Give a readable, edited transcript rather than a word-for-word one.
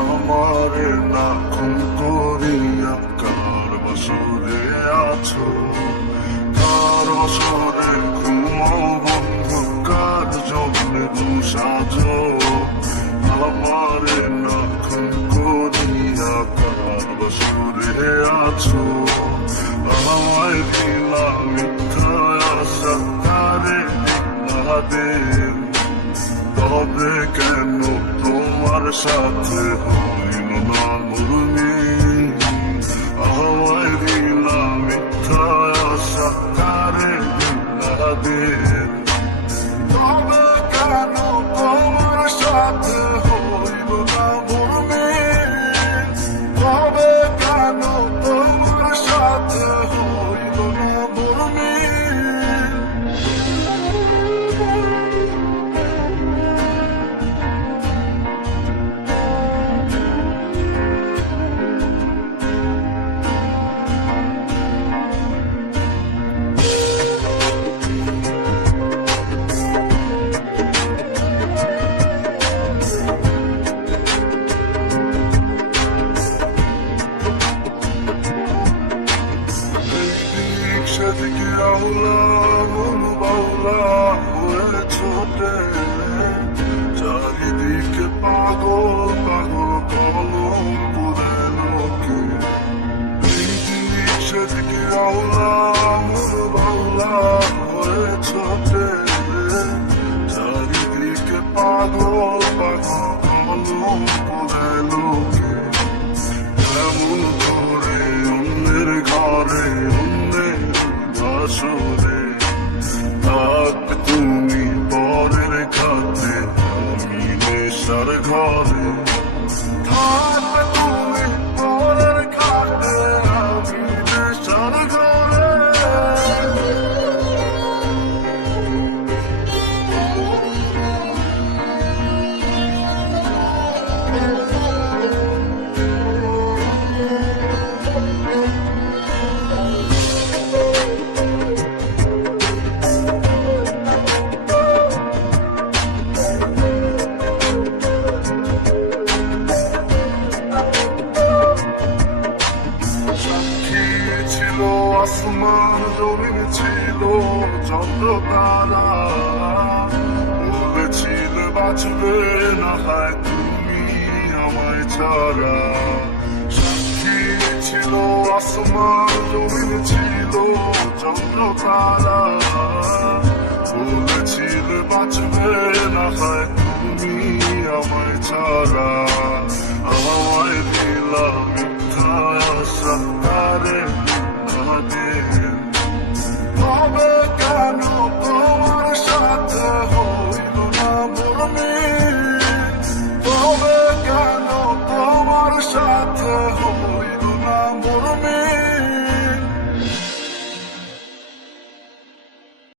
আমারে না খুন করিয়া কার বাসরে আছো, কার বাসরে ঘুমাও বন্ধু, কার জন্যে সাজো। আমারে না খুন করিয়া কার বাসরে আছো, আমায় দিলা মিথ্যা আশা তারে না দেন। তবে কেন তোমার সাথে হইল না মুরমি, আমায় দিলা মিথ্যা আশা তারে না দেন। তবে কেন তোমার সাথে হইল না মুরমি, তবে কেন তোমার সাথে হইল না মুরমি। সেদিকে আওলা মন বাউলা হয়ে ছোটে, চারিদিকে পাগল পাগল কলম পুরে লোকে। সেদিকে আওলা মন বাউলা হয়ে ছোটে, চারিদিকে পাগল পাগল কলম পুরে লোকে। এমন করে অন্যের ঘরে অন্যের বাসরে থাকতে তুমি পরের খাতে, আমি নেশার ঘরে থাকতে তুমি পরের খাতে, আমি নেশার ঘরে। আসমান জমিন ছিল যত তারা, বলেছিলে বাঁচবে না হয় তুমি আমায় ছাড়া। সাক্ষী ছিল আসমান জমিন ছিল যত তারা, বলেছিলে বাঁচবে না হয় তুমি আমায় ছাড়া। আমায় দিলা মিথ্যা আশা তারে না দেন। তবে কেন তোমার সাথে হইল না মুরমি, তবে কেন তোমার সাথে